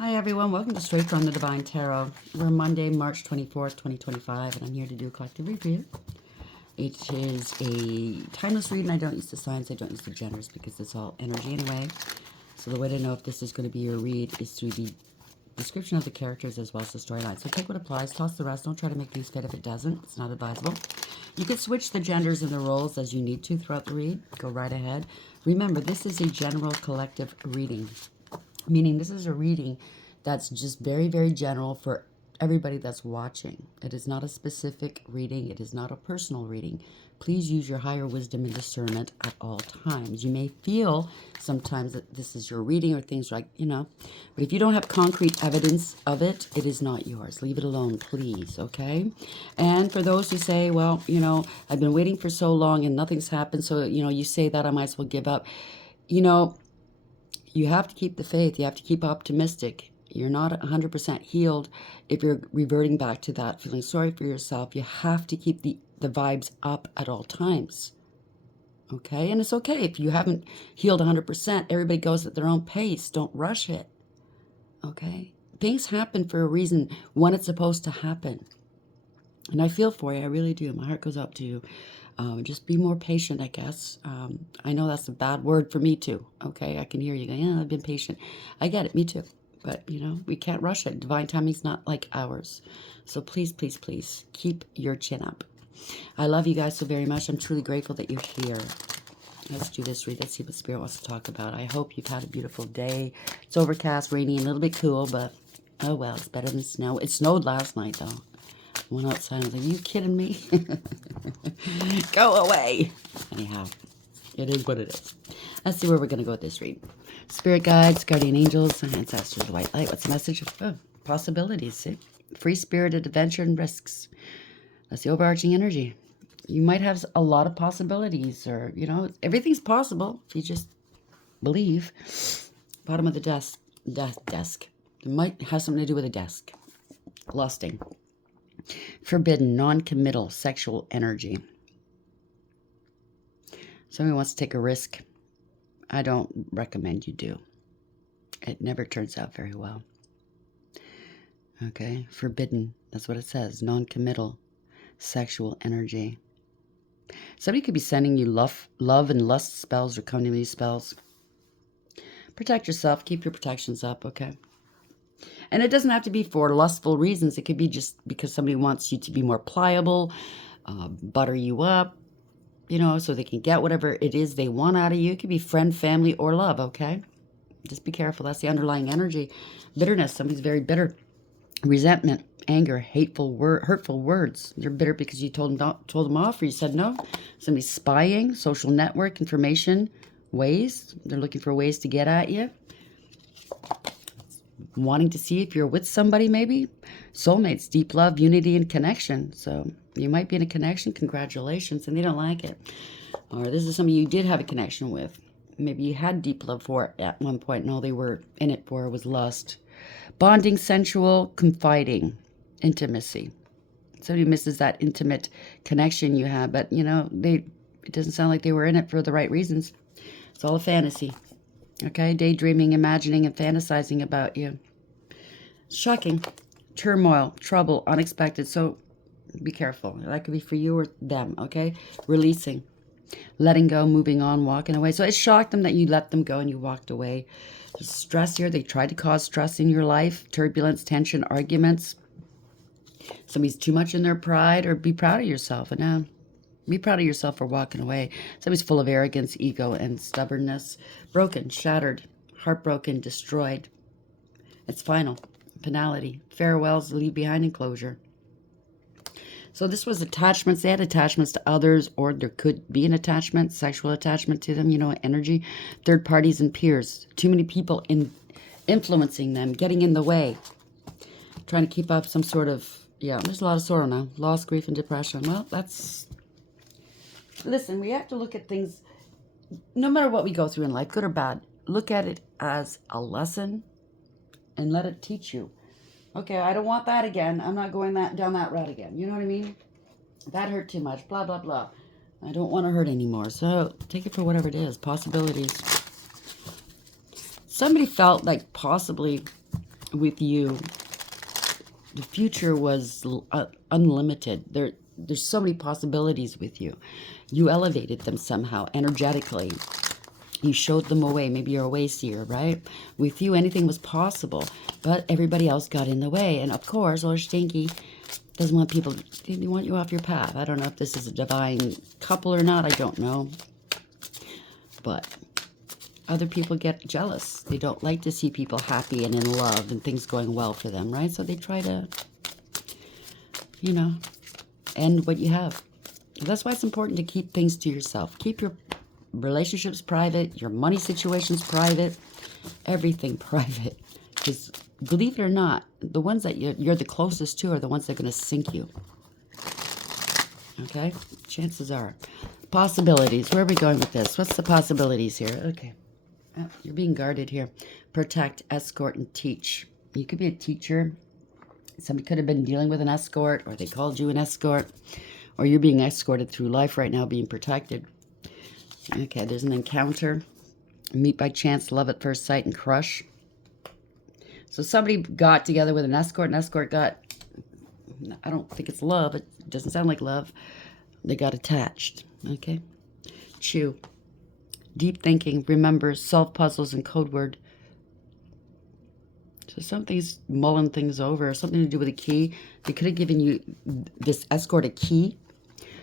Hi everyone, welcome to Straight from the Divine Tarot. We're Monday, March 24th, 2025, and I'm here to do a collective review. It is a timeless reading. I don't use the signs, I don't use the genders because it's all energy anyway. So the way to know if this is going to be your read is through the description of the characters as well as the storyline. So take what applies, toss the rest. Don't try to make things fit if it doesn't. It's not advisable. You can switch the genders and the roles as you need to throughout the read. Go right ahead. Remember, this is a general collective reading, meaning this is a reading that's just very, very general for everybody that's watching. It is not a specific reading. It is not a personal reading. Please use your higher wisdom and discernment at all times. You may feel sometimes that this is your reading or things like, but if you don't have concrete evidence of it, it is not yours. Leave it alone, please, okay? And for those who say, well, I've been waiting for so long and nothing's happened, so, you say that I might as well give up. You have to keep the faith. You have to keep optimistic. You're not 100% healed if you're reverting back to that, feeling sorry for yourself. You have to keep the vibes up at all times. Okay? And it's okay if you haven't healed 100%. Everybody goes at their own pace. Don't rush it. Okay? Things happen for a reason when it's supposed to happen. And I feel for you. I really do. My heart goes out to you. Just be more patient, I guess. I know that's a bad word for me too. Okay? I can hear you going, yeah, I've been patient. I get it. Me too. But, we can't rush it. Divine timing's not like ours. So please, please, please keep your chin up. I love you guys so very much. I'm truly grateful that you're here. Let's do this read. Let's see what Spirit wants to talk about. I hope you've had a beautiful day. It's overcast, rainy, and a little bit cool, but oh well, it's better than snow. It snowed last night, though. I went outside and I was like, are you kidding me? Go away. Anyhow, it is what it is. Let's see where we're going to go with this read. Spirit guides, guardian angels, ancestors, white light. What's the message? Oh, possibilities. See? Free-spirited adventure and risks. That's the overarching energy. You might have a lot of possibilities, or, everything's possible if you just believe. Bottom of the desk. It might have something to do with a desk. Lusting. Forbidden, non-committal, sexual energy. Somebody wants to take a risk. I don't recommend you do. It never turns out very well. Okay, forbidden. That's what it says. Non-committal, sexual energy. Somebody could be sending you love and lust spells or community spells. Protect yourself. Keep your protections up, okay? And it doesn't have to be for lustful reasons. It could be just because somebody wants you to be more pliable, butter you up, so they can get whatever it is they want out of you. It could be friend, family, or love, okay? Just be careful. That's the underlying energy. Bitterness. Somebody's very bitter. Resentment, anger, hurtful words. They're bitter because you told them off, or you said no. Somebody's spying, social network, information, ways. They're looking for ways to get at you. Wanting to see if you're with somebody, maybe. Soulmates, deep love, unity, and connection. So you might be in a connection. Congratulations. And they don't like it. Or this is somebody you did have a connection with. Maybe you had deep love for at one point, and all they were in it for was lust. Bonding, sensual, confiding, intimacy. Somebody misses that intimate connection you have, but, it doesn't sound like they were in it for the right reasons. It's all a fantasy. Okay, daydreaming, imagining, and fantasizing about you. Shocking. Turmoil, trouble, unexpected. So be careful. That could be for you or them, okay? Releasing. Letting go, moving on, walking away. So it shocked them that you let them go and you walked away. There's stress here. They tried to cause stress in your life. Turbulence, tension, arguments. Somebody's too much in their pride, or be proud of yourself. And now, be proud of yourself for walking away. Somebody's full of arrogance, ego, and stubbornness. Broken, shattered, heartbroken, destroyed. It's final. Finality. Farewells, leave behind enclosure. So this was attachments. They had attachments to others, or there could be an attachment, sexual attachment to them, energy. Third parties and peers. Too many people influencing them, getting in the way. Trying to keep up some sort of, there's a lot of sorrow now. Loss, grief, and depression. Well, listen, we have to look at things, no matter what we go through in life, good or bad, look at it as a lesson and let it teach you. Okay, I don't want that again. I'm not going down that route again. You know what I mean? That hurt too much. Blah, blah, blah. I don't want to hurt anymore. So take it for whatever it is. Possibilities. Somebody felt like possibly with you, the future was unlimited. There's so many possibilities with you. You elevated them somehow, energetically. You showed them a way. Maybe you're a way seer, right? With you, anything was possible, but everybody else got in the way. And of course, old Stinky doesn't want people, they want you off your path. I don't know if this is a divine couple or not. I don't know. But other people get jealous. They don't like to see people happy and in love and things going well for them, right? So they try to, you know, end what you have. That's why it's important to keep things to yourself. Keep your relationships private, your money situations private, everything private. Because believe it or not, the ones that you're the closest to are the ones that are going to sink you. Okay? Chances are. Possibilities. Where are we going with this? What's the possibilities here? Okay. Oh, you're being guarded here. Protect, escort, and teach. You could be a teacher. Somebody could have been dealing with an escort, or they called you an escort, or you're being escorted through life right now, being protected. Okay, there's an encounter. Meet by chance, love at first sight, and crush. So somebody got together with an escort got, I don't think it's love. It doesn't sound like love. They got attached. Okay. Chew. Deep thinking. Remember, solve puzzles and code word. So something's mulling things over. Something to do with a key. They could have given you, this escort, a key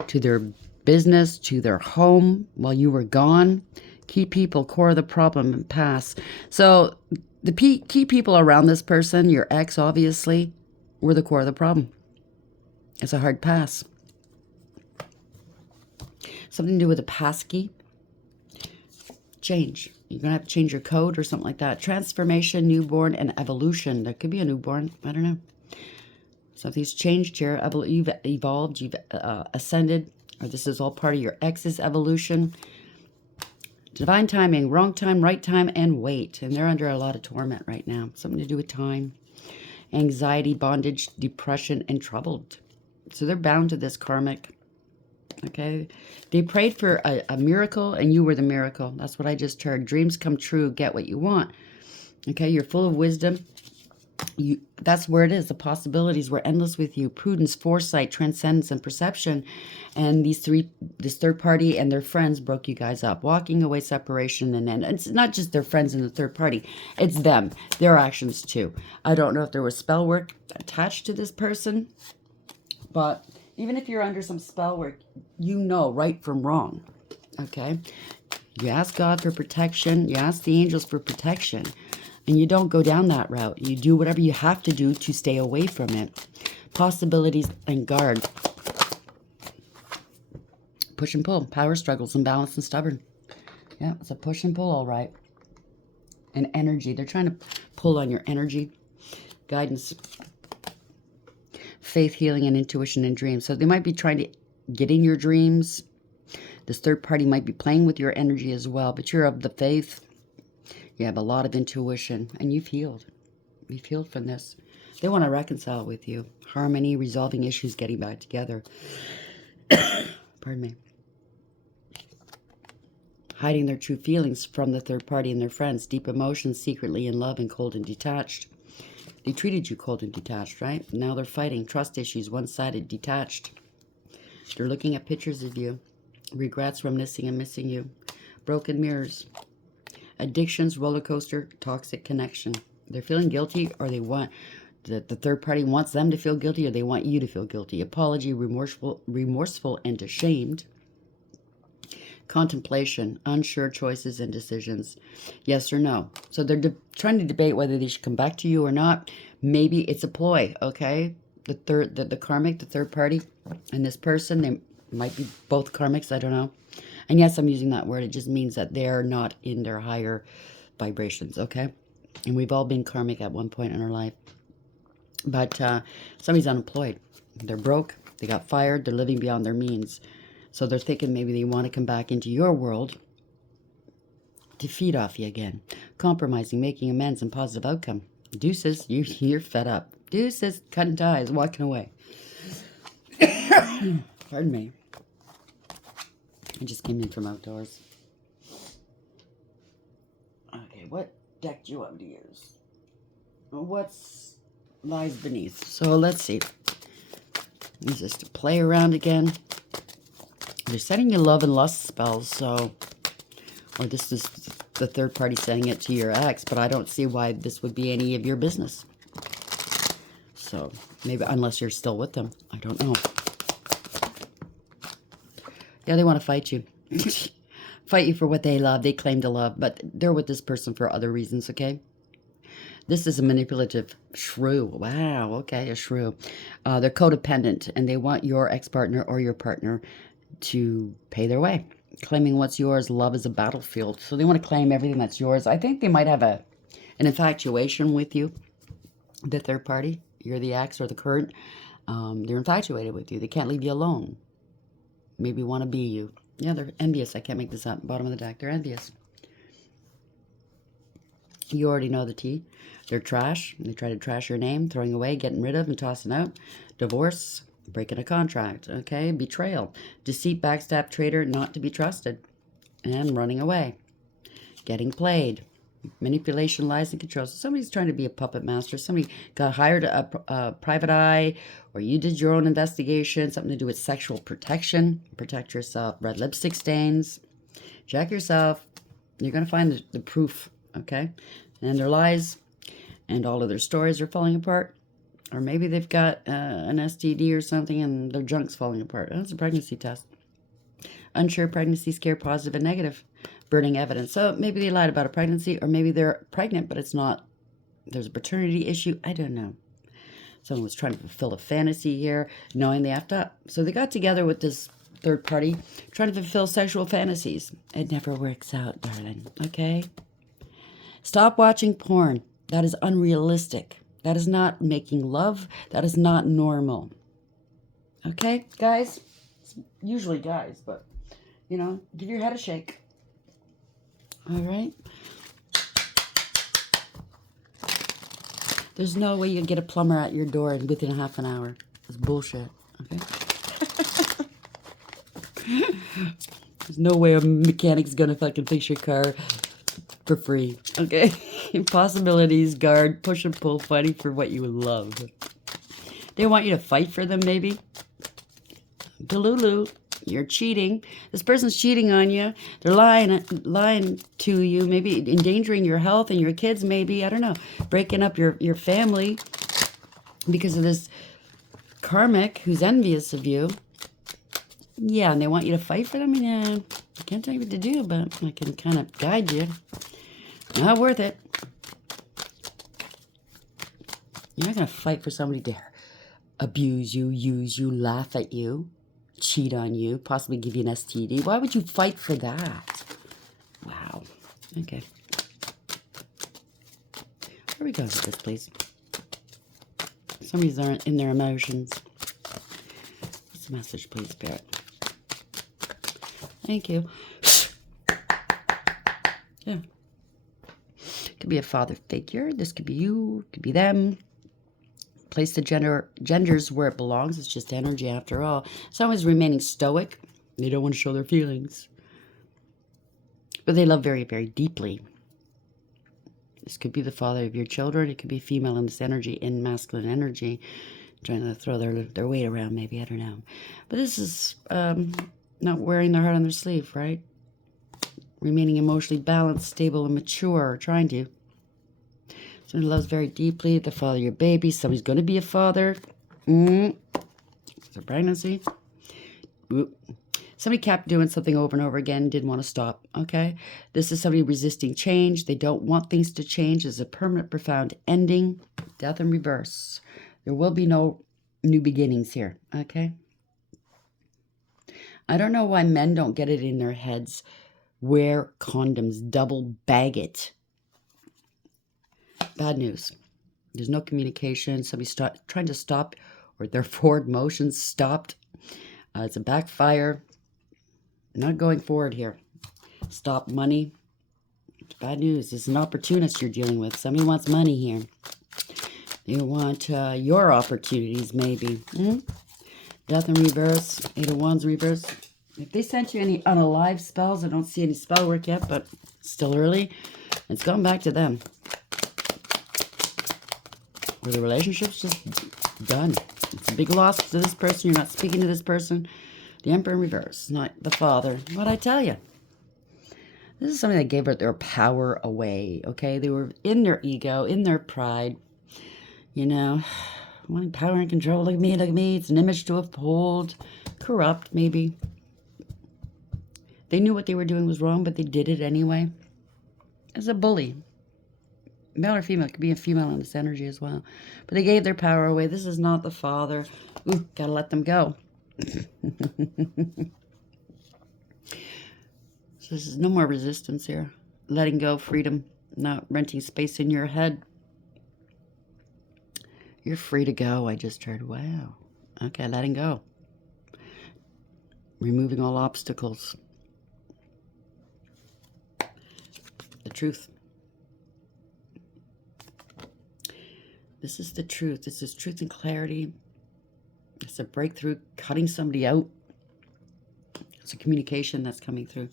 to their business, to their home while you were gone. Key people, core of the problem, and pass. So the key people around this person, your ex obviously, were the core of the problem. It's a hard pass. Something to do with a pass key. Change. You're going to have to change your code or something like that. Transformation, newborn, and evolution. There could be a newborn. I don't know. Something's changed here. You've evolved. You've ascended. Or this is all part of your ex's evolution. Divine timing, wrong time, right time, and wait. And they're under a lot of torment right now. Something to do with time. Anxiety, bondage, depression, and troubled. So they're bound to this karmic. Okay. They prayed for a miracle, and you were the miracle. That's what I just heard. Dreams come true. Get what you want. Okay. You're full of wisdom. That's where it is. The possibilities were endless with you. Prudence, foresight, transcendence, and perception. And this third party and their friends broke you guys up. Walking away, separation, and then it's not just their friends and the third party. It's them. Their actions too. I don't know if there was spell work attached to this person, but even if you're under some spell work, you know right from wrong. Okay? You ask God for protection. You ask the angels for protection. And you don't go down that route. You do whatever you have to do to stay away from it. Possibilities and guard. Push and pull. Power struggles, imbalance, and stubborn. Yeah, it's a push and pull, all right. And energy. They're trying to pull on your energy. Guidance. Faith, healing, and intuition and dreams. So they might be trying to get in your dreams. This third party might be playing with your energy as well. But you're of the faith. You have a lot of intuition, and you've healed. You've healed from this. They want to reconcile with you. Harmony, resolving issues, getting back together. Pardon me. Hiding their true feelings from the third party and their friends. Deep emotions, secretly in love, and cold and detached. They treated you cold and detached, right? Now they're fighting. Trust issues, one-sided, detached. They're looking at pictures of you. Regrets, reminiscing, and missing you. Broken mirrors. Addictions, roller coaster, toxic connection. They're feeling guilty, or they want the third party wants them to feel guilty, or they want you to feel guilty. Apology, remorseful, and ashamed. Contemplation, unsure choices and decisions. Yes or no. So they're trying to debate whether they should come back to you or not. Maybe it's a ploy. Okay, the karmic, the third party, and this person, they might be both karmics. I don't know. And yes, I'm using that word. It just means that they're not in their higher vibrations, okay? And we've all been karmic at one point in our life. But somebody's unemployed. They're broke. They got fired. They're living beyond their means. So they're thinking maybe they want to come back into your world to feed off you again. Compromising, making amends, and positive outcome. Deuces, you're fed up. Deuces, cutting ties, walking away. Pardon me. I just came in from outdoors. Okay, what deck do you want me to use? What's lies beneath? So let's see. Is this to play around again? They're sending you love and lust spells, so... Or this is the third party sending it to your ex, but I don't see why this would be any of your business. So, maybe, unless you're still with them. I don't know. Yeah, they want to fight you. Fight you for what they love. They claim to love, but they're with this person for other reasons, okay? This is a manipulative shrew. Wow, okay, a shrew. They're codependent, and they want your ex-partner or your partner to pay their way. Claiming what's yours. Love is a battlefield. So they want to claim everything that's yours. I think they might have an infatuation with you, the third party. You're the ex or the current. They're infatuated with you. They can't leave you alone. Maybe want to be you. Yeah, they're envious. I can't make this up. Bottom of the deck. They're envious. You already know the tea. They're trash. They try to trash your name, throwing away, getting rid of, and tossing out. Divorce. Breaking a contract, okay? Betrayal, deceit, backstab, traitor, not to be trusted, and running away. Getting played, manipulation, lies, and control. So somebody's trying to be a puppet master. Somebody got hired a private eye, or you did your own investigation, something to do with sexual protection. Protect yourself. Red lipstick stains. Check yourself. You're going to find the proof, okay? And their lies and all of their stories are falling apart. Or maybe they've got an STD or something and their junk's falling apart. That's a pregnancy test. Unsure pregnancy, scare, positive and negative. Burning evidence. So maybe they lied about a pregnancy, or maybe they're pregnant, but it's not. There's a paternity issue. I don't know. Someone was trying to fulfill a fantasy here, knowing they effed up. So they got together with this third party, trying to fulfill sexual fantasies. It never works out, darling. Okay? Stop watching porn. That is unrealistic. That is not making love. That is not normal. Okay, guys? It's usually guys, but, you know, give your head a shake. All right? There's no way you can get a plumber at your door within half an hour. It's bullshit, okay? There's no way a mechanic's gonna fucking fix your car for free, okay? Impossibilities, guard, push and pull, fighting for what you love. They want you to fight for them, maybe. Delulu, you're cheating. This person's cheating on you. They're lying to you, maybe endangering your health and your kids, maybe. I don't know. Breaking up your family because of this karmic who's envious of you. Yeah, and they want you to fight for them. Yeah, I can't tell you what to do, but I can kind of guide you. Not worth it. You're not going to fight for somebody to abuse you, use you, laugh at you, cheat on you, possibly give you an STD. Why would you fight for that? Wow. Okay. Where are we going with this, please? Somebody's in their emotions. What's the message, please, Spirit? Thank you. Yeah. Could be a father figure. This could be you. Could be them. Place the genders where it belongs. It's just energy after all. Someone's remaining stoic. They don't want to show their feelings. But they love very, very deeply. This could be the father of your children. It could be female in this energy, in masculine energy. Trying to throw their weight around, maybe. I don't know. But this is not wearing their heart on their sleeve, right? Remaining emotionally balanced, stable, and mature. Trying to. Somebody loves very deeply. The father of your baby. Somebody's going to be a father. It's a pregnancy. Oop. Somebody kept doing something over and over again. Didn't want to stop. Okay? This is somebody resisting change. They don't want things to change. It's a permanent, profound ending. Death in reverse. There will be no new beginnings here. Okay? I don't know why men don't get it in their heads. Wear condoms. Double bag it. Bad news. There's no communication. Somebody's trying to stop, or their forward motion stopped. It's a backfire. Not going forward here. Stop money. It's bad news. It's an opportunist you're dealing with. Somebody wants money here. They want your opportunities, maybe. Death in reverse. 8 of Wands reverse. If they sent you any unalive spells, I don't see any spell work yet, but still early. It's going back to them. Or the relationship's just done. It's a big loss to this person. You're not speaking to this person. The Emperor in reverse, not the Father. What'd I tell you? This is somebody that gave their power away, okay? They were in their ego, in their pride, you know, wanting power and control. Look at me, look at me. It's an image to uphold. Corrupt, maybe. They knew what they were doing was wrong, but they did it anyway. As a bully. Male or female. It could be a female in this energy as well. But they gave their power away. This is not the Father. Ooh, gotta let them go. So this is no more resistance here. Letting go, freedom, not renting space in your head. You're free to go, I just heard. Wow. Okay, letting go. Removing all obstacles. The truth. This is the truth. This is truth and clarity. It's a breakthrough, cutting somebody out. It's a communication that's coming through.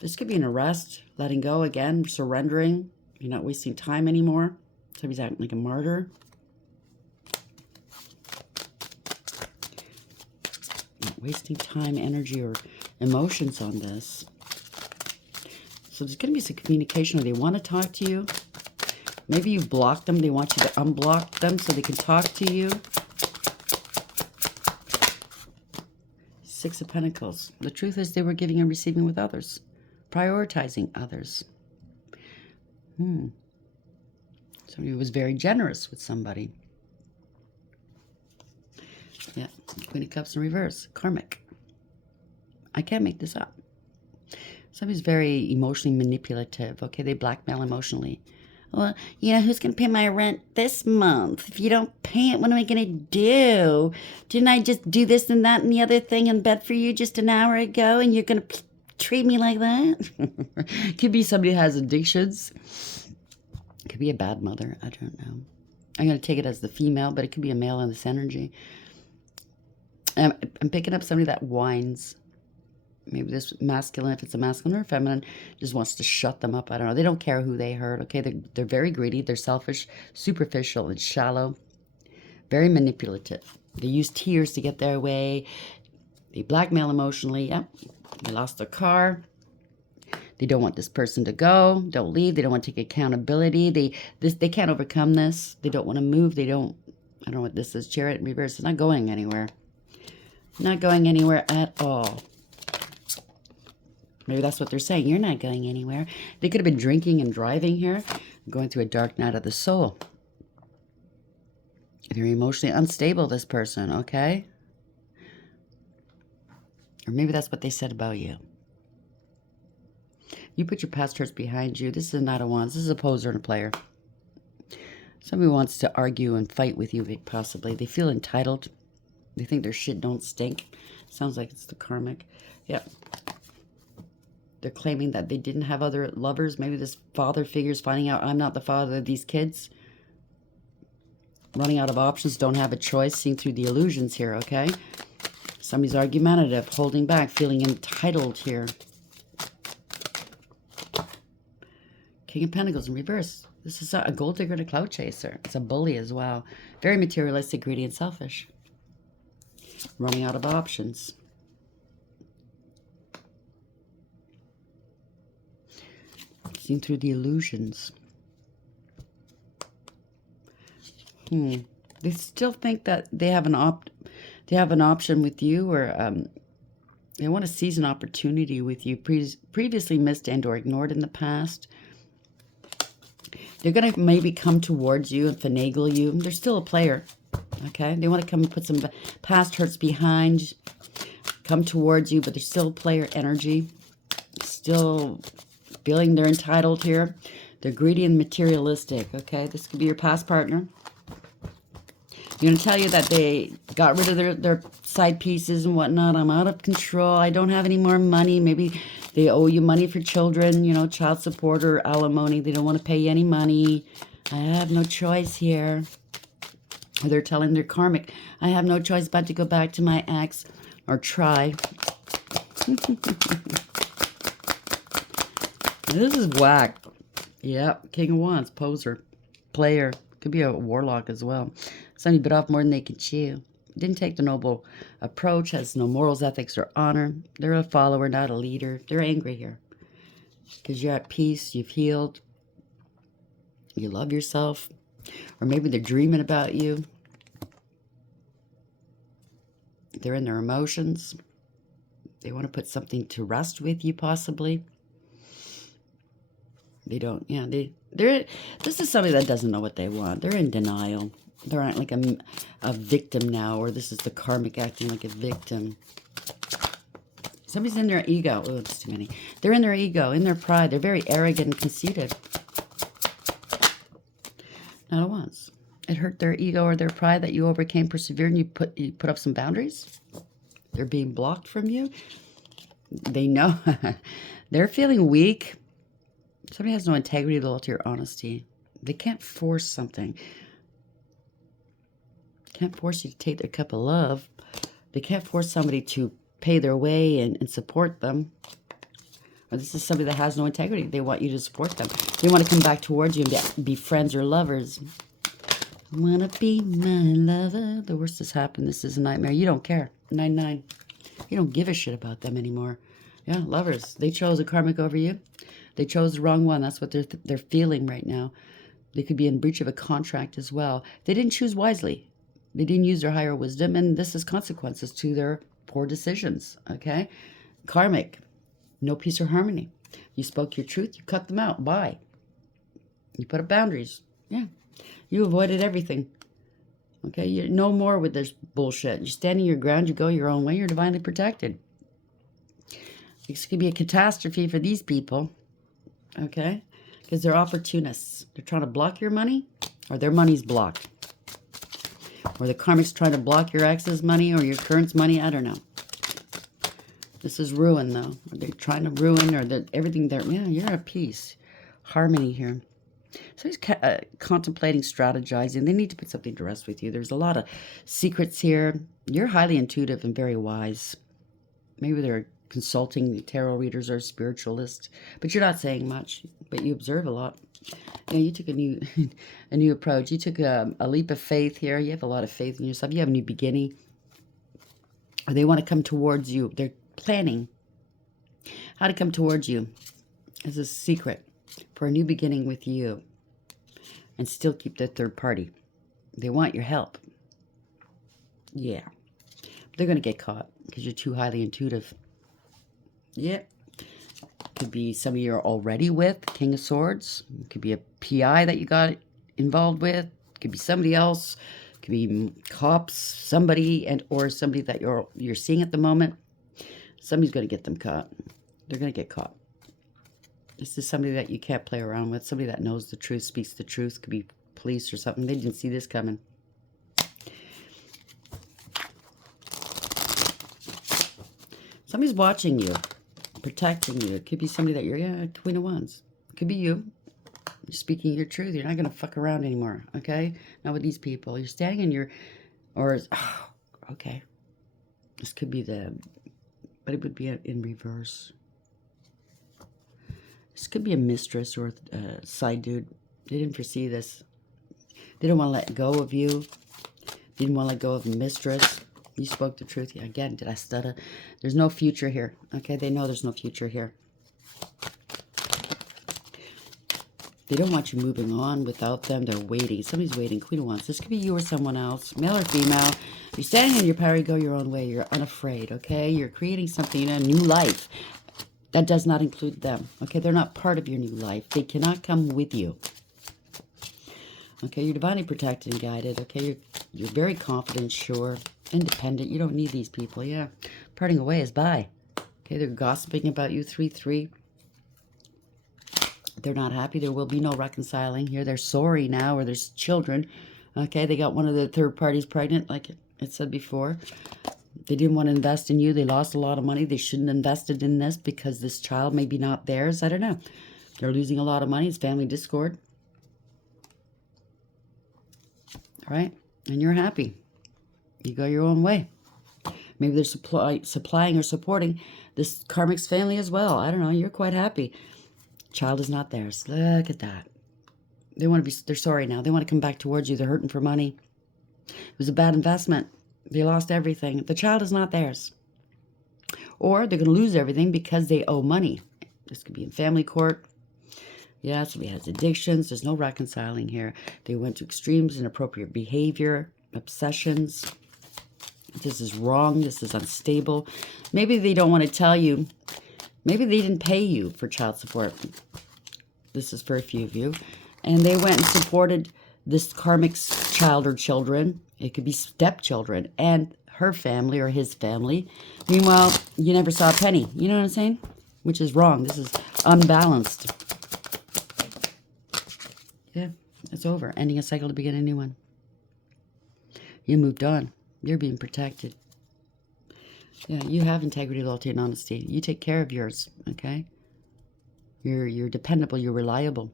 This could be an arrest, letting go again, surrendering. You're not wasting time anymore. Somebody's acting like a martyr. Not wasting time, energy, or emotions on this. So there's going to be some communication where they want to talk to you. Maybe you've blocked them. They want you to unblock them so they can talk to you. Six of Pentacles. The truth is they were giving and receiving with others. Prioritizing others. Somebody was very generous with somebody. Yeah. Queen of Cups in reverse. Karmic. I can't make this up. Somebody's very emotionally manipulative. Okay, they blackmail emotionally. Well, you know, who's going to pay my rent this month? If you don't pay it, what am I going to do? Didn't I just do this and that and the other thing in bed for you just an hour ago, and you're going to treat me like that? Could be somebody who has addictions. Could be a bad mother. I don't know. I'm going to take it as the female, but it could be a male in this energy. I'm picking up somebody that whines. Maybe this masculine, if it's a masculine or feminine, just wants to shut them up. I don't know. They don't care who they hurt, okay? They're very greedy. They're selfish, superficial, and shallow. Very manipulative. They use tears to get their way. They blackmail emotionally. Yep. They lost their car. They don't want this person to go. Don't leave. They don't want to take accountability. They can't overcome this. They don't want to move. I don't know what this is. Chariot in reverse. It's not going anywhere. Not going anywhere at all. Maybe that's what they're saying. You're not going anywhere. They could have been drinking and driving here, going through a dark night of the soul. They're emotionally unstable, this person, okay? Or maybe that's what they said about you. You put your past hurts behind you. This is not a Wands. This is a poser and a player. Somebody wants to argue and fight with you, possibly. They feel entitled. They think their shit don't stink. Sounds like it's the karmic. Yep. They're claiming that they didn't have other lovers. Maybe this father figure's finding out I'm not the father of these kids. Running out of options, don't have a choice. Seeing through the illusions here, okay? Somebody's argumentative, holding back, feeling entitled here. King of Pentacles in reverse. This is a gold digger and a cloud chaser. It's a bully as well. Very materialistic, greedy, and selfish. Running out of options. Seeing through the illusions. They still think that they have an option with you, or they want to seize an opportunity with you previously missed and or ignored in the past. They're going to maybe come towards you and finagle you. They're still a player, okay? They want to come and put some past hurts behind, come towards you, but they're still player energy. Still feeling they're entitled here. They're greedy and materialistic, okay? This could be your past partner. They're going to tell you that they got rid of their side pieces and whatnot. I'm out of control. I don't have any more money. Maybe they owe you money for children, you know, child support or alimony. They don't want to pay you any money. I have no choice here. Or they're telling their karmic, I have no choice but to go back to my ex or try. This is whack. Yep, King of Wands, poser, player, Could be a warlock as well. Somebody bit off more than they can chew. Didn't take the noble approach, has no morals, ethics, or honor. They're a follower, not a leader. They're angry here. Because you're at peace, you've healed, you love yourself. Or maybe they're dreaming about you. They're in their emotions. They want to put something to rest with you, possibly. They don't, yeah, this is somebody that doesn't know what they want. They're in denial. They're not like a victim now, or this is the karmic acting like a victim. Somebody's in their ego. Oh, it's too many. They're in their ego, in their pride. They're very arrogant and conceited. Not at once. It hurt their ego or their pride that you overcame, persevered, and you put up some boundaries. They're being blocked from you. They know. They're feeling weak. Somebody has no integrity, loyalty, or honesty. They can't force something. Can't force you to take their cup of love. They can't force somebody to pay their way and support them. Or this is somebody that has no integrity. They want you to support them. They want to come back towards you and be friends or lovers. Wanna be my lover. The worst has happened. This is a nightmare. You don't care. 9-9. You don't give a shit about them anymore. Yeah, lovers. They chose a karmic over you. They chose the wrong one. That's what they're feeling right now. They could be in breach of a contract as well. They didn't choose wisely. They didn't use their higher wisdom, and this is consequences to their poor decisions, okay? Karmic. No peace or harmony. You spoke your truth. You cut them out. Bye. You put up boundaries. Yeah. You avoided everything. Okay? You're no more with this bullshit. You're standing your ground. You go your own way. You're divinely protected. This could be a catastrophe for these people. Okay? Because they're opportunists. They're trying to block your money, or their money's blocked. Or the karmic's trying to block your ex's money or your current's money. I don't know. This is ruin, though. They're trying to ruin, or everything there. Yeah, you're at peace. Harmony here. So he's contemplating, strategizing. They need to put something to rest with you. There's a lot of secrets here. You're highly intuitive and very wise. Maybe they're consulting tarot readers or spiritualists, but you're not saying much, but you observe a lot. Yeah, you took a new approach. You took a leap of faith here. You have a lot of faith in yourself. You have a new beginning. Or they want to come towards you. They're planning how to come towards you as a secret for a new beginning with you, and still keep the third party. They want your help. Yeah. They're going to get caught because you're too highly intuitive. Yeah. Could be somebody you're already with, King of Swords. Could be a PI that you got involved with. Could be somebody else. Could be cops, somebody, or somebody that you're seeing at the moment. Somebody's going to get them caught. They're going to get caught. This is somebody that you can't play around with. Somebody that knows the truth, speaks the truth. Could be police or something. They didn't see this coming. Somebody's watching you, protecting you. It could be somebody that you're, Queen of Wands. It could be you. You're speaking your truth. You're not going to fuck around anymore, okay? Not with these people. You're standing in your, okay. This could be but it would be in reverse. This could be a mistress or a side dude. They didn't foresee this. They didn't want to let go of you. They didn't want to let go of a mistress. You spoke the truth. Yeah, again, did I stutter? There's no future here. Okay, they know there's no future here. They don't want you moving on without them. They're waiting. Somebody's waiting. Queen of Wands. This could be you or someone else, male or female. You're standing in your power. You go your own way. You're unafraid, okay? You're creating something, a new life. That does not include them, okay? They're not part of your new life. They cannot come with you. Okay, you're divinely protected and guided, okay? You're very confident, sure, independent. You don't need these people, yeah. Parting away is bye. Okay, they're gossiping about you, 3-3. They're not happy. There will be no reconciling here. They're sorry now, or there's children. Okay, they got one of the third parties pregnant, like it said before. They didn't want to invest in you. They lost a lot of money. They shouldn't have invested in this because this child may be not theirs. I don't know. They're losing a lot of money. It's family discord. All right? And you're happy. You go your own way. Maybe they're supplying or supporting this karmic's family as well. I don't know. You're quite happy. Child is not theirs. Look at that. they're sorry now. They want to come back towards you. They're hurting for money. It was a bad investment. They lost everything. The child is not theirs. Or they're going to lose everything because they owe money. This could be in family court. Yeah, somebody has addictions. There's no reconciling here. They went to extremes, inappropriate behavior, obsessions. This is wrong. This is unstable. Maybe they don't want to tell you. Maybe they didn't pay you for child support. This is for a few of you. And they went and supported this karmic's child or children. It could be stepchildren and her family or his family. Meanwhile, you never saw a penny. You know what I'm saying? Which is wrong. This is unbalanced. Yeah, it's over. Ending a cycle to begin a new one. You moved on. You're being protected. Yeah, you have integrity, loyalty, and honesty. You take care of yours, okay? You're dependable. You're reliable.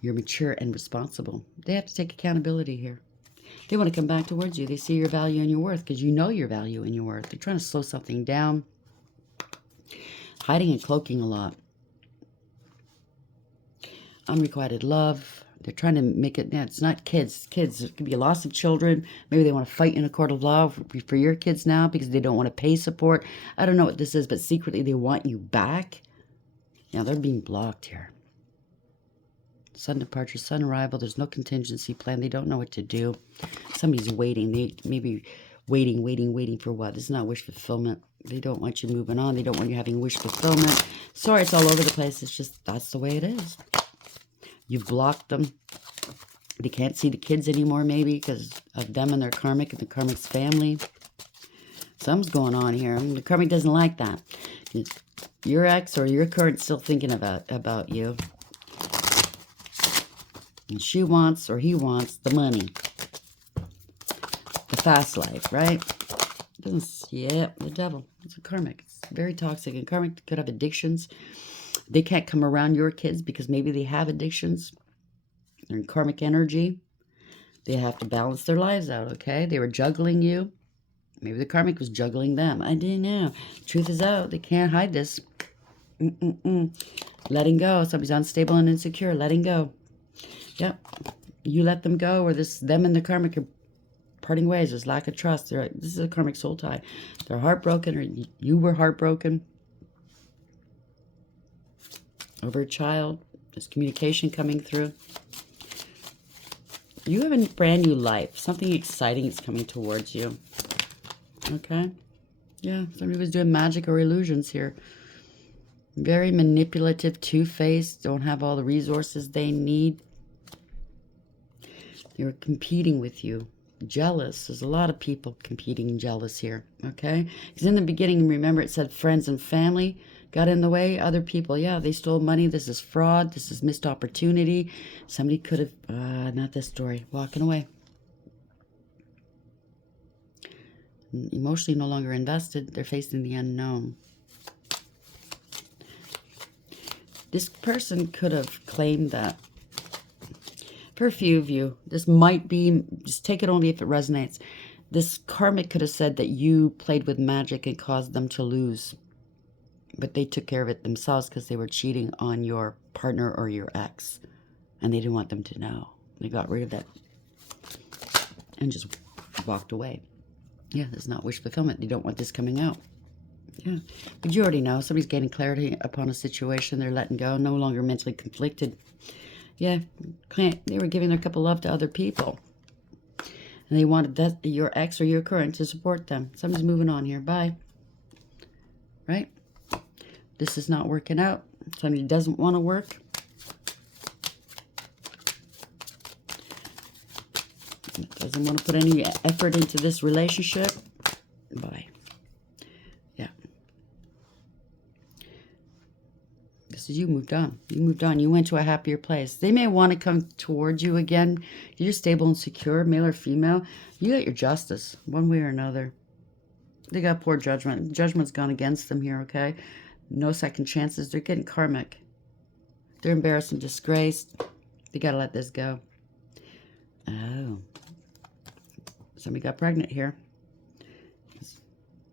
You're mature and responsible. They have to take accountability here. They want to come back towards you. They see your value and your worth because you know your value and your worth. They're trying to slow something down. Hiding and cloaking a lot. Unrequited love. They're trying to make it, yeah, it's not kids. Kids, it could be a loss of children. Maybe they want to fight in a court of law for your kids now because they don't want to pay support. I don't know what this is, but secretly they want you back. Yeah, they're being blocked here. Sudden departure, sudden arrival. There's no contingency plan. They don't know what to do. Somebody's waiting. They maybe waiting for what? This is not wish fulfillment. They don't want you moving on. They don't want you having wish fulfillment. Sorry, it's all over the place. It's just, that's the way it is. You've blocked them. They can't see the kids anymore, maybe, because of them and their karmic and the karmic's family. Something's going on here. I mean, the karmic doesn't like that. Your ex or your current's still thinking about you. And she wants, or he wants, the money. The fast life, right? Yeah, the devil. It's a karmic. It's very toxic. And karmic could have addictions. They can't come around your kids because maybe they have addictions. They're in karmic energy. They have to balance their lives out, okay? They were juggling you. Maybe the karmic was juggling them. I didn't know. Truth is out. They can't hide this. Letting go. Somebody's unstable and insecure. Letting go. Yep. You let them go, or them and the karmic are parting ways. There's lack of trust. This is a karmic soul tie. They're heartbroken, or you were heartbroken over a child. There's communication coming through. You have a brand new life. Something exciting is coming towards you. Okay? Yeah, somebody was doing magic or illusions here. Very manipulative, two-faced, don't have all the resources they need. They're competing with you. Jealous. There's a lot of people competing and jealous here. Okay? Because in the beginning, remember it said friends and family got in the way. Other people, yeah, they stole money. This is fraud. This is missed opportunity. Somebody could have, not this story, walking away. Emotionally no longer invested. They're facing the unknown. This person could have claimed that. For a few of you, this might be, just take it only if it resonates. This karmic could have said that you played with magic and caused them to lose. But they took care of it themselves because they were cheating on your partner or your ex. And they didn't want them to know. They got rid of it. And just walked away. Yeah, it's not wish fulfillment. They don't want this coming out. Yeah, but you already know. Somebody's gaining clarity upon a situation. They're letting go. No longer mentally conflicted. Yeah, they were giving their cup of love to other people. And they wanted your ex or your current to support them. Somebody's moving on here. Bye. Right? This is not working out. Somebody doesn't want to work. Doesn't want to put any effort into this relationship. Bye. Yeah. This is you moved on. You moved on. You went to a happier place. They may want to come towards you again. You're stable and secure, male or female. You got your justice, one way or another. They got poor judgment. Judgment's gone against them here, okay? No second chances. They're getting karmic. They're embarrassed and disgraced. They got to let this go. Oh. Somebody got pregnant here.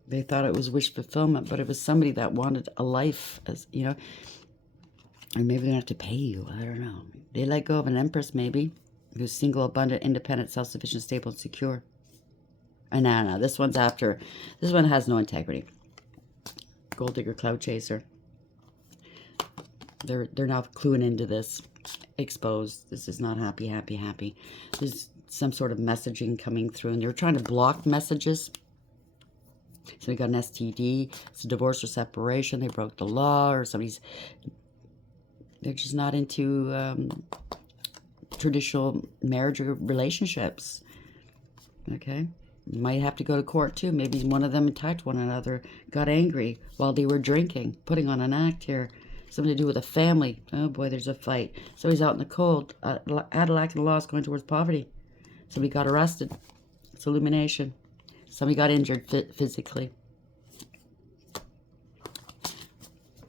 They thought it was wish fulfillment, but it was somebody that wanted a life, as you know. Or maybe they don't have to pay you. I don't know. They let go of an empress, maybe, who's single, abundant, independent, self-sufficient, stable, and secure. And no, this one's after. This one has no integrity. Gold digger, cloud chaser. They're now cluing into this. Exposed. This is not happy, happy, happy. There's some sort of messaging coming through, and they're trying to block messages. So we got an STD. It's a divorce or separation. They broke the law, or somebody's. They're just not into traditional marriage or relationships. Okay? You might have to go to court too. Maybe one of them attacked one another, got angry while they were drinking, putting on an act here. Something to do with a family. Oh boy, there's a fight. Somebody's out in the cold. Out of lack of loss, going towards poverty. Somebody got arrested. It's illumination. Somebody got injured physically.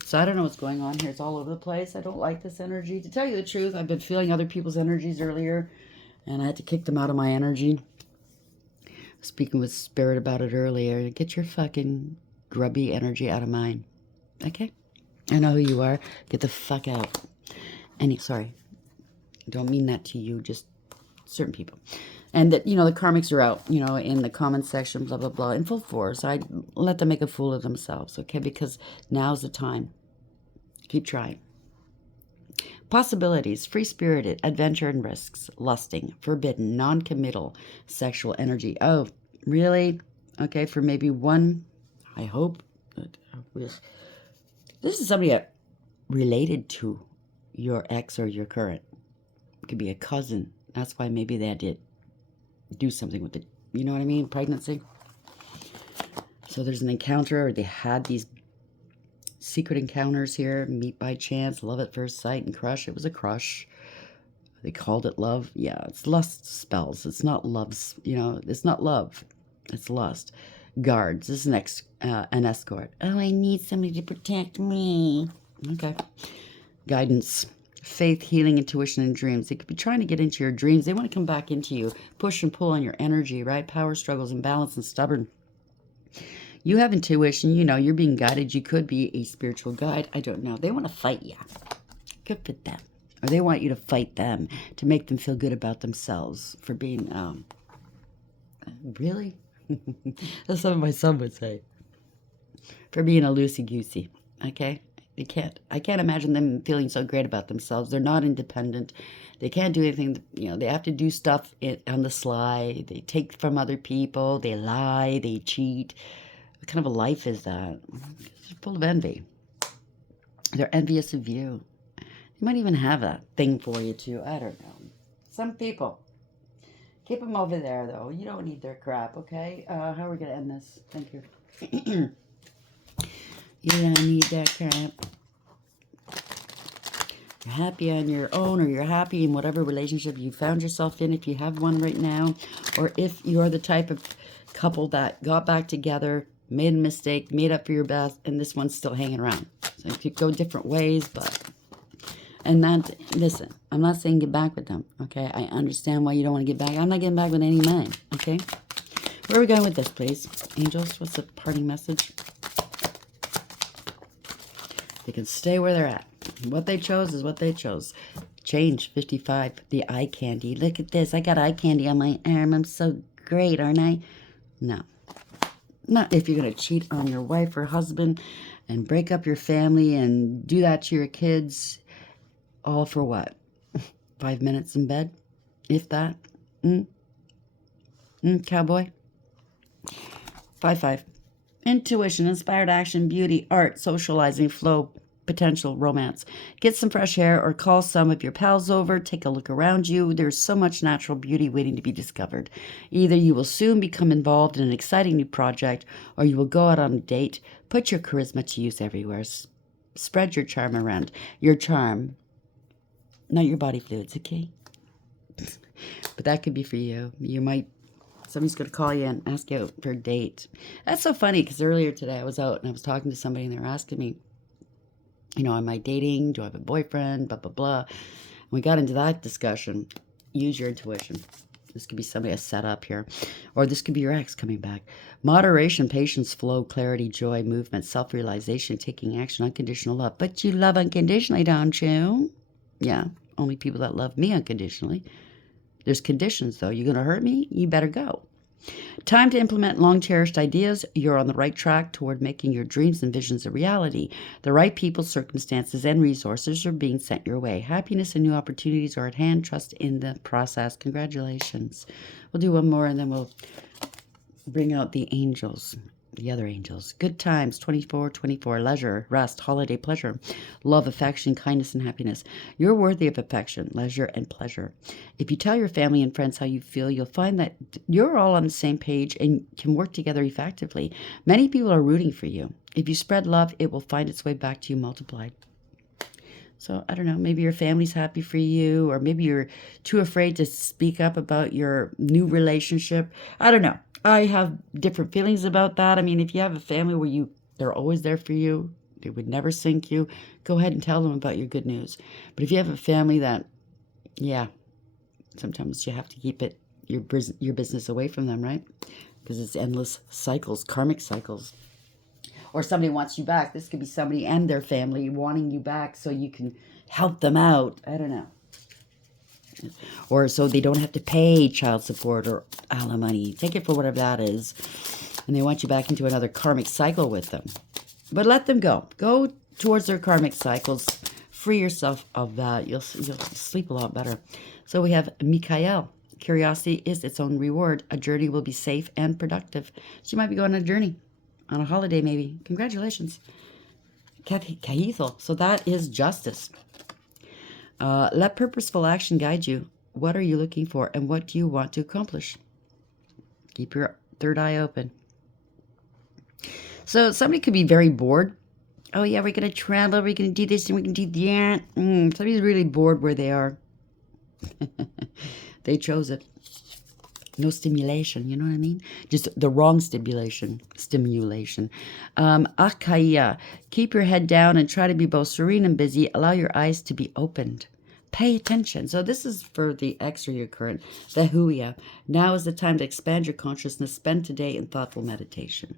So I don't know what's going on here. It's all over the place. I don't like this energy. To tell you the truth, I've been feeling other people's energies earlier, and I had to kick them out of my energy. Speaking with Spirit about it earlier. Get your fucking grubby energy out of mine. Okay? I know who you are. Get the fuck out. Sorry. Don't mean that to you. Just certain people. And that, the karmics are out, in the comment section, blah, blah, blah, in full force. I let them make a fool of themselves, okay? Because now's the time. Keep trying. Possibilities, free-spirited, adventure and risks, lusting, forbidden, non-committal, sexual energy. Oh, really? Okay, for maybe one, I hope. This is somebody related to your ex or your current. It could be a cousin. That's why maybe they did do something with it. You know what I mean? Pregnancy. So there's an encounter, or they had these secret encounters here. Meet by chance, love at first sight, and crush. It was a crush. They called it love. Yeah, it's lust spells. It's not love's, it's not love. It's lust. Guards. This is an escort. Oh, I need somebody to protect me. Okay. Guidance. Faith, healing, intuition, and dreams. They could be trying to get into your dreams. They want to come back into you. Push and pull on your energy, right? Power struggles, imbalance, and stubborn. You have intuition. You're being guided. You could be a spiritual guide. I don't know. They want to fight you. Good for them. Or they want you to fight them to make them feel good about themselves for being, really? That's what my son would say. For being a loosey-goosey, okay? I can't imagine them feeling so great about themselves. They're not independent. They can't do anything. They have to do stuff on the sly. They take from other people. They lie. They cheat. What kind of a life is that? It's full of envy. They're envious of you. They might even have a thing for you, too. I don't know. Some people. Keep them over there, though. You don't need their crap, okay? How are we going to end this? Thank you. You don't need that crap. You're happy on your own, or you're happy in whatever relationship you found yourself in, if you have one right now, or if you're the type of couple that got back together, made a mistake, made up for your best, and this one's still hanging around. So it could go different ways, but... And that, listen, I'm not saying get back with them, okay? I understand why you don't want to get back. I'm not getting back with any of mine, okay? Where are we going with this, please? Angels, what's the parting message? They can stay where they're at. What they chose is what they chose. Change, 55, the eye candy. Look at this. I got eye candy on my arm. I'm so great, aren't I? No. Not if you're going to cheat on your wife or husband and break up your family and do that to your kids. All for what? 5 minutes in bed? If that? Cowboy? 5-5. Intuition, inspired action, beauty, art, socializing, flow, potential, romance. Get some fresh air or call some of your pals over. Take a look around you. There's so much natural beauty waiting to be discovered. Either you will soon become involved in an exciting new project, or you will go out on a date. Put your charisma to use everywhere. Spread your charm around. Your charm, not your body fluids, okay? But that could be for you. Somebody's going to call you and ask you out for a date. That's so funny, because earlier today I was out and I was talking to somebody and they were asking me, am I dating? Do I have a boyfriend? Blah, blah, blah. And we got into that discussion. Use your intuition. This could be somebody, a setup here. Or this could be your ex coming back. Moderation, patience, flow, clarity, joy, movement, self-realization, taking action, unconditional love. But you love unconditionally, don't you? Yeah, only people that love me unconditionally. There's conditions, though. You're going to hurt me? You better go. Time to implement long-cherished ideas. You're on the right track toward making your dreams and visions a reality. The right people, circumstances, and resources are being sent your way. Happiness and new opportunities are at hand. Trust in the process. Congratulations. We'll do one more, and then we'll bring out the angels. The other angels. Good times, 24/24. Leisure, rest, holiday, pleasure, love, affection, kindness, and happiness. You're worthy of affection, leisure, and pleasure. If you tell your family and friends how you feel, you'll find that you're all on the same page and can work together effectively. Many people are rooting for you. If you spread love, it will find its way back to you multiplied. So, I don't know, maybe your family's happy for you, or maybe you're too afraid to speak up about your new relationship. I don't know. I have different feelings about that. I mean, if you have a family where they're always there for you, they would never sink you, go ahead and tell them about your good news. But if you have a family that, yeah, sometimes you have to keep your business away from them, right? Because it's endless cycles, karmic cycles. Or somebody wants you back. This could be somebody and their family wanting you back so you can help them out. I don't know. Or so they don't have to pay child support or alimony. Take it for whatever that is. And they want you back into another karmic cycle with them. But let them go. Go towards their karmic cycles. Free yourself of that. You'll sleep a lot better. So we have Mikhail. Curiosity is its own reward. A journey will be safe and productive. So you might be going on a journey. On a holiday, maybe. Congratulations. Kahithal. So that is justice. Let purposeful action guide you. What are you looking for, and what do you want to accomplish? Keep your third eye open. So somebody could be very bored. Oh, yeah, we're going to travel. We're going to do this, and we're going to do that. Somebody's really bored where they are. They chose it. No stimulation, you know what I mean? Just the wrong stimulation. Akaya, keep your head down and try to be both serene and busy. Allow your eyes to be opened. Pay attention. So this is for the ex or your current. The huya. Now is the time to expand your consciousness. Spend today in thoughtful meditation.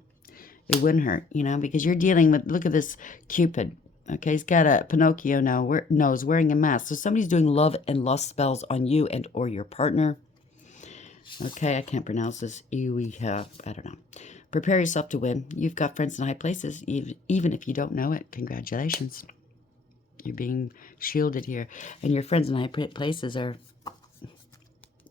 It wouldn't hurt, because you're dealing with, look at this Cupid. Okay, he's got a Pinocchio nose, wearing a mask. So somebody's doing love and lust spells on you and or your partner. Okay, I can't pronounce this. I don't know. Prepare yourself to win. You've got friends in high places, even if you don't know it. Congratulations. You're being shielded here. And your friends in high places are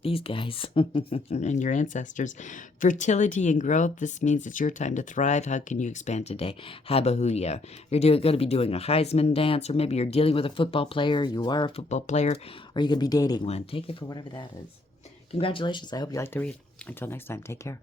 these guys and your ancestors. Fertility and growth. This means it's your time to thrive. How can you expand today? Habahuya. You're going to be doing a Heisman dance, or maybe you're dealing with a football player. You are a football player, or you're going to be dating one. Take it for whatever that is. Congratulations. I hope you like the read. Until next time, take care.